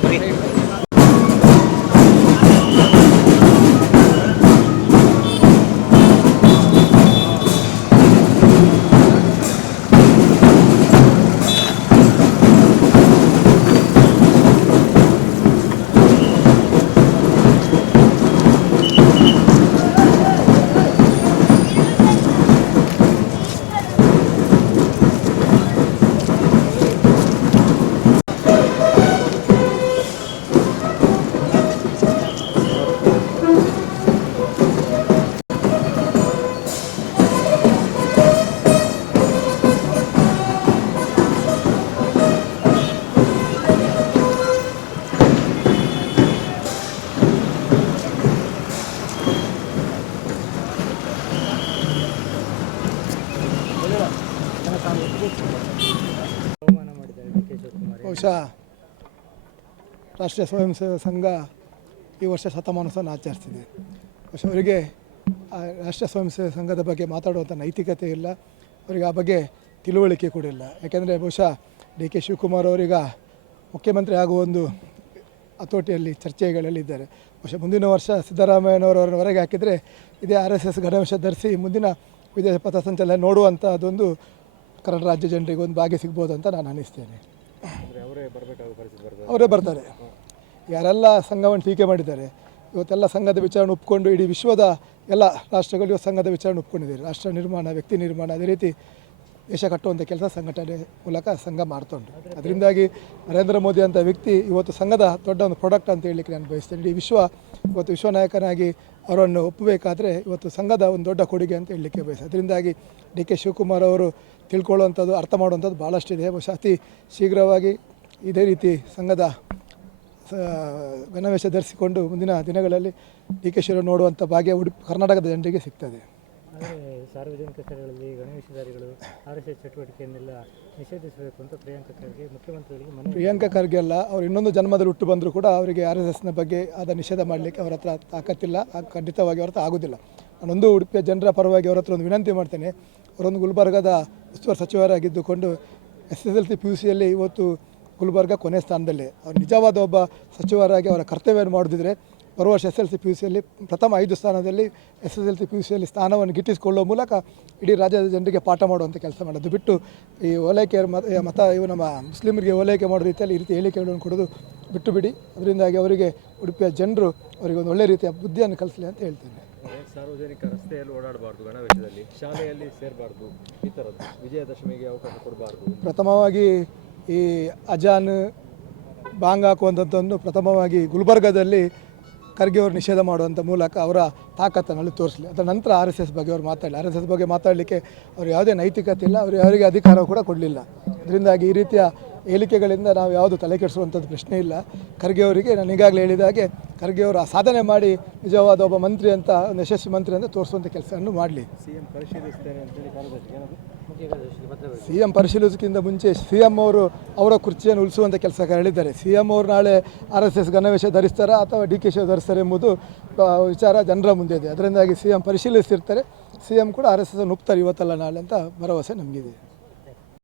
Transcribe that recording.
company. ಬಹುಶಃ ರಾಷ್ಟ್ರೀಯ ಸ್ವಯಂ ಸೇವಾ ಸಂಘ ಈ ವರ್ಷ ಶತಮಾನೋತ್ಸವನ ಆಚರಿಸ್ತಿದೆ. ಬಹುಶಃ ಅವರಿಗೆ ರಾಷ್ಟ್ರೀಯ ಸ್ವಯಂ ಸೇವಾ ಸಂಘದ ಬಗ್ಗೆ ಮಾತಾಡುವಂಥ ನೈತಿಕತೆ ಇಲ್ಲ. ಅವರಿಗೆ ಆ ಬಗ್ಗೆ ತಿಳುವಳಿಕೆ ಕೂಡ ಇಲ್ಲ. ಯಾಕೆಂದರೆ ಬಹುಶಃ ಡಿ ಕೆ ಶಿವಕುಮಾರ್ ಅವರೀಗ ಮುಖ್ಯಮಂತ್ರಿ ಆಗುವ ಒಂದು ಹತೋಟಿಯಲ್ಲಿ ಚರ್ಚೆಗಳಲ್ಲಿದ್ದಾರೆ ಬಹುಶಃ ಮುಂದಿನ ವರ್ಷ ಸಿದ್ದರಾಮಯ್ಯನವರವರನ್ನು ಹೊರಗೆ ಹಾಕಿದರೆ ಇದೇ ಆರ್ ಎಸ್ ಎಸ್ ಗಣವೇಶ ಧರಿಸಿ ಮುಂದಿನ ವಿದೇಶ ಪಥಸಂಚಲನ ನೋಡುವಂಥ ಅದೊಂದು ಕನ್ನಡ ರಾಜ್ಯ ಜನರಿಗೆ ಒಂದು ಭಾಗ್ಯ ಸಿಗ್ಬೋದು ಅಂತ ನಾನು ಅನ್ನಿಸ್ತೇನೆ ಅವರೇ ಬರ್ತಾರೆ. ಯಾರೆಲ್ಲ ಸಂಘವನ್ನು ಟೀಕೆ ಮಾಡಿದ್ದಾರೆ, ಇವತ್ತೆಲ್ಲ ಸಂಘದ ವಿಚಾರಣೆ ಒಪ್ಕೊಂಡು ಇಡೀ ವಿಶ್ವದ ಎಲ್ಲ ರಾಷ್ಟ್ರಗಳು ಇವತ್ತು ಸಂಘದ ವಿಚಾರಣೆ ಒಪ್ಕೊಂಡಿದ್ದಾರೆ. ರಾಷ್ಟ್ರ ನಿರ್ಮಾಣ, ವ್ಯಕ್ತಿ ನಿರ್ಮಾಣ, ಅದೇ ರೀತಿ ದೇಶ ಕಟ್ಟುವಂಥ ಕೆಲಸ ಸಂಘಟನೆ ಮೂಲಕ ಸಂಘ ಮಾಡ್ತೊಂಡು ಅದರಿಂದಾಗಿ ನರೇಂದ್ರ ಮೋದಿ ಅಂತ ವ್ಯಕ್ತಿ ಇವತ್ತು ಸಂಘದ ದೊಡ್ಡ ಒಂದು ಪ್ರಾಡಕ್ಟ್ ಅಂತ ಹೇಳಲಿಕ್ಕೆ ನಾನು ಬಯಸ್ತೇನೆ. ಇಡೀ ವಿಶ್ವ, ಇವತ್ತು ವಿಶ್ವ ನಾಯಕನಾಗಿ ಅವರನ್ನು ಒಪ್ಪಬೇಕಾದ್ರೆ ಇವತ್ತು ಸಂಘದ ಒಂದು ದೊಡ್ಡ ಕೊಡುಗೆ ಅಂತ ಹೇಳಲಿಕ್ಕೆ ಬಯಸ್ತೇನೆ. ಅದರಿಂದಾಗಿ ಡಿ ಕೆ ಶಿವಕುಮಾರ್ ಅವರು ತಿಳ್ಕೊಳ್ಳುವಂಥದ್ದು, ಅರ್ಥ ಮಾಡುವಂಥದ್ದು ಭಾಳಷ್ಟಿದೆ ಬಹುಶಃ ಅತಿ ಶೀಘ್ರವಾಗಿ ಇದೇ ರೀತಿ ಸಂಘದ ಗಣವೇಶ ಧರಿಸಿಕೊಂಡು ಮುಂದಿನ ದಿನಗಳಲ್ಲಿ ಡಿ ಕೆ ಶಿವರ ನೋಡುವಂಥ ಭಾಗ್ಯ ಉಡುಪಿ ಕರ್ನಾಟಕದ ಜನರಿಗೆ ಸಿಗ್ತದೆ. ಸಾರ್ವಜನಿಕ ಸ್ಥಳಗಳಲ್ಲಿ ಗಣೇಶಧಾರಿಗಳು ಆರ್ ಎಸ್ ಎಸ್ ಚಟುವಟಿಕೆಯನ್ನೆಲ್ಲ ನಿಷೇಧಿಸಬೇಕು ಅಂತ ಪ್ರಿಯಾಂಕ ಖರ್ಗೆ ಮುಖ್ಯಮಂತ್ರಿಗಳಿಗೆ ಮನವಿ ಪ್ರಿಯಾಂಕಾ ಖರ್ಗೆ ಅಲ್ಲ ಅವ್ರು ಇನ್ನೊಂದು ಜನ್ಮದಲ್ಲಿ ಹುಟ್ಟು ಬಂದರೂ ಕೂಡ ಅವರಿಗೆ ಆರ್ ಎಸ್ ಎಸ್ನ ಬಗ್ಗೆ ಆದ ನಿಷೇಧ ಮಾಡಲಿಕ್ಕೆ ಅವರ ಹತ್ರ ತಾಕತ್ತಿಲ್ಲ ಖಂಡಿತವಾಗಿ ಅವ್ರ ಹತ್ರ ಆಗೋದಿಲ್ಲ. ನಾನೊಂದು ಉಡುಪಿಯ ಜನರ ಪರವಾಗಿ ಅವರ ಹತ್ರ ಒಂದು ವಿನಂತಿ ಮಾಡ್ತೇನೆ. ಅವರೊಂದು ಗುಲ್ಬರ್ಗದ ಉಸ್ತುವಾರಿ ಸಚಿವರಾಗಿದ್ದುಕೊಂಡು S S L C P U ಸಿಯಲ್ಲಿ ಇವತ್ತು ಗುಲ್ಬರ್ಗ ಕೊನೆ ಸ್ಥಾನದಲ್ಲಿ. ಅವ್ರು ನಿಜವಾದ ಒಬ್ಬ ಸಚಿವರಾಗಿ ಅವರ ಕರ್ತವ್ಯವನ್ನು ಮಾಡೋದಿದ್ರೆ ಬರುವ ವರ್ಷ S L C P U ಸಿಯಲ್ಲಿ ಪ್ರಥಮ ಐದು ಸ್ಥಾನದಲ್ಲಿ S S L C P U ಸಿಯಲ್ಲಿ ಸ್ಥಾನವನ್ನು ಗಿಟ್ಟಿಸಿಕೊಳ್ಳುವ ಮೂಲಕ ಇಡೀ ರಾಜ್ಯದ ಜನರಿಗೆ ಪಾಠ ಮಾಡುವಂಥ ಕೆಲಸ ಮಾಡೋದು ಬಿಟ್ಟು ಈ ಓಲೈಕೆ ಮತ ಮತ ಇವು ನಮ್ಮ ಮುಸ್ಲಿಮರಿಗೆ ಓಲೈಕೆ ಮಾಡೋ ರೀತಿಯಲ್ಲಿ ಈ ರೀತಿ ಹೇಳಿಕೆಗಳನ್ನು ಕೊಡೋದು ಬಿಟ್ಟು ಬಿಡಿ. ಅದರಿಂದಾಗಿ ಅವರಿಗೆ ಉಡುಪಿಯ ಜನರು ಅವರಿಗೆ ಒಂದು ಒಳ್ಳೆ ರೀತಿಯ ಬುದ್ಧಿಯನ್ನು ಕಲಿಸಲಿ ಅಂತ ಹೇಳ್ತೇನೆ. ಸಾರ್ವಜನಿಕ ರಸ್ತೆಯಲ್ಲಿ ಓಡಾಡಬಾರ್ದು ಗಣವೇಶದಲ್ಲಿ ಶಾಲೆಯಲ್ಲಿ ಸೇರಬಾರ್ದು ಈ ಥರದ್ದು ವಿಜಯದಶಮಿಗೆ ಅವಕಾಶ ಕೊಡಬಾರ್ದು. ಪ್ರಥಮವಾಗಿ ಈ ಅಜಾನ್ ಬಾಂಗ್ ಹಾಕುವಂಥದ್ದನ್ನು ಪ್ರಥಮವಾಗಿ ಗುಲ್ಬರ್ಗದಲ್ಲಿ ಖರ್ಗೆ ಅವರು ನಿಷೇಧ ಮಾಡುವಂಥ ಮೂಲಕ ಅವರ ತಾಕತ್ತನಲ್ಲಿ ತೋರಿಸಲಿ. ಅದರ ನಂತರ ಆರ್ ಎಸ್ ಎಸ್ ಬಗ್ಗೆ ಅವರು ಮಾತಾಡಲಿ. ಆರ್ ಎಸ್ ಎಸ್ ಬಗ್ಗೆ ಮಾತಾಡಲಿಕ್ಕೆ ಅವರು ಯಾವುದೇ ನೈತಿಕತೆ ಇಲ್ಲ, ಅವರು ಅವರಿಗೆ ಅಧಿಕಾರ ಕೂಡ ಕೊಡಲಿಲ್ಲ. ಅದರಿಂದಾಗಿ ಈ ರೀತಿಯ ಹೇಳಿಕೆಗಳಿಂದ ನಾವು ಯಾವುದು ತಲೆ ಕೆಡಿಸುವಂಥದ್ದು ಪ್ರಶ್ನೆ ಇಲ್ಲ. ಖರ್ಗೆ ಅವರಿಗೆ ನಾನು ಈಗಾಗಲೇ ಹೇಳಿದ ಹಾಗೆ ಖರ್ಗೆ ಅವರು ಆ ಸಾಧನೆ ಮಾಡಿ ನಿಜವಾದ ಒಬ್ಬ ಮಂತ್ರಿ ಅಂತ ಒಂದು ಯಶಸ್ವಿ ಮಂತ್ರಿ ಅಂತ ತೋರಿಸುವಂಥ ಕೆಲಸವನ್ನು ಮಾಡಲಿ. ಸಿ ಎಂ ಪರಿಶೀಲಿಸೋಕ್ಕಿಂತ ಮುಂಚೆ ಸಿ ಎಂ ಅವರು ಅವರ ಕುರ್ಚಿಯನ್ನು ಉಳಿಸುವಂಥ ಕೆಲಸ ಹೇಳಿದ್ದಾರೆ ಸಿ ಎಂ ಅವರು ನಾಳೆ ಆರ್ ಎಸ್ ಎಸ್ ಗಣವೇಶ ಧರಿಸ್ತಾರಾ ಅಥವಾ ಡಿ ಕೆ ಶಿವ ಧರಿಸ್ತಾರೆ ಎಂಬುದು ವಿಚಾರ ಜನರ ಮುಂದೆ ಇದೆ. ಅದರಿಂದಾಗಿ ಸಿ ಎಂ ಪರಿಶೀಲಿಸ್ತಿರ್ತಾರೆ. ಸಿ ಎಂ ಕೂಡ ಆರ್ ಎಸ್ ಎಸ್ ಒಪ್ತಾರೆ ಇವತ್ತಲ್ಲ ನಾಳೆ ಅಂತ ಭರವಸೆ ನಮಗಿದೆ.